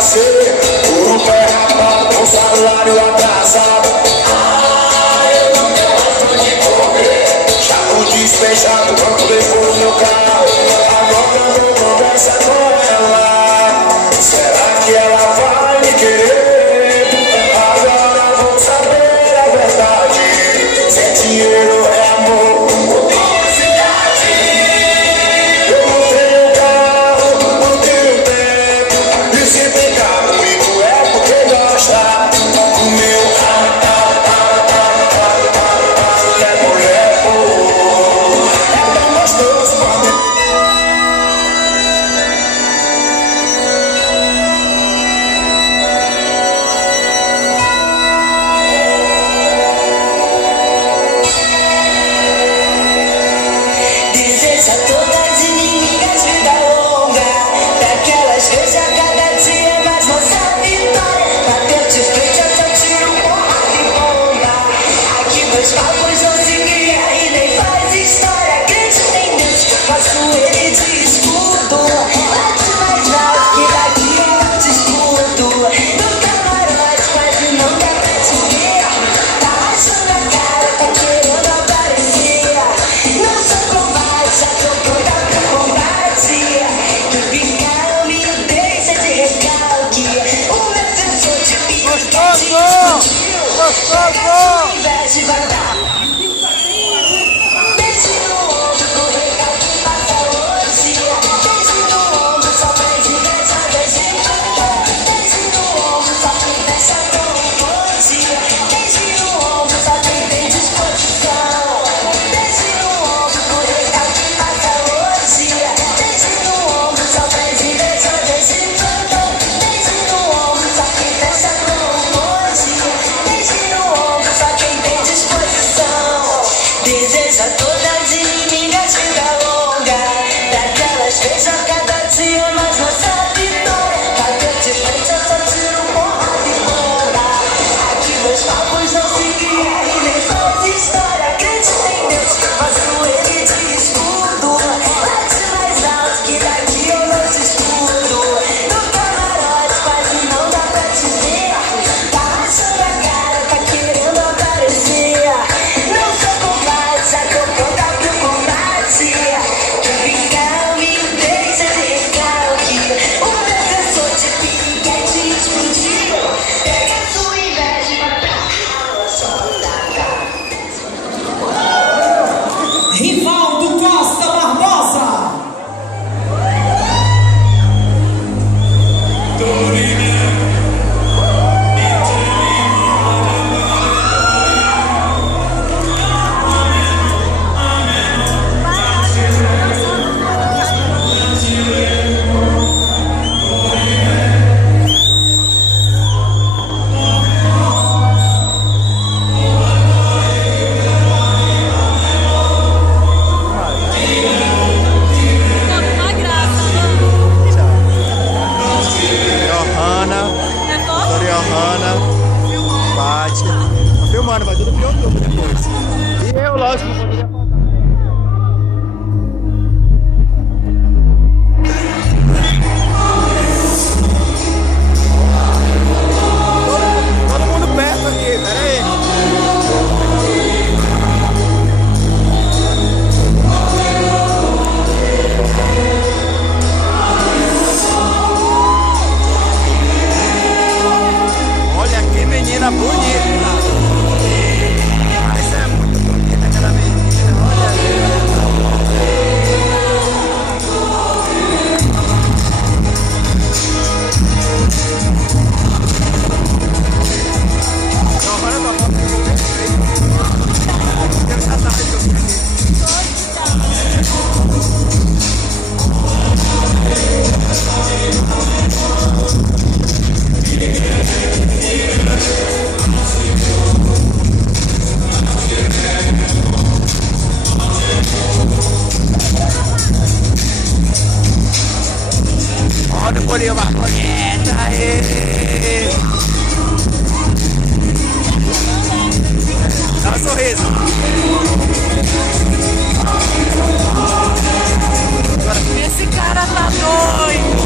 nascer, por um pé rapado, com salário atrasado. Eu não tenho mais onde correr. Chaco despejado, quando levou meu carro. Agora eu vou conversar com ela. Será que ela vai me querer? Agora vou saber a verdade. Se é dinheiro é amor. Filmando, vai tudo pro YouTube depois. E eu, lógico, não poderia faltar. Todo mundo perto aqui, pera aí. Olha que menina bonita. Mas é muito bonita aquela menina, olha. Não, olha tua foto. Quero casar com você. Olha o bolinho mais bonito aí. Dá um sorriso. Esse cara tá doido.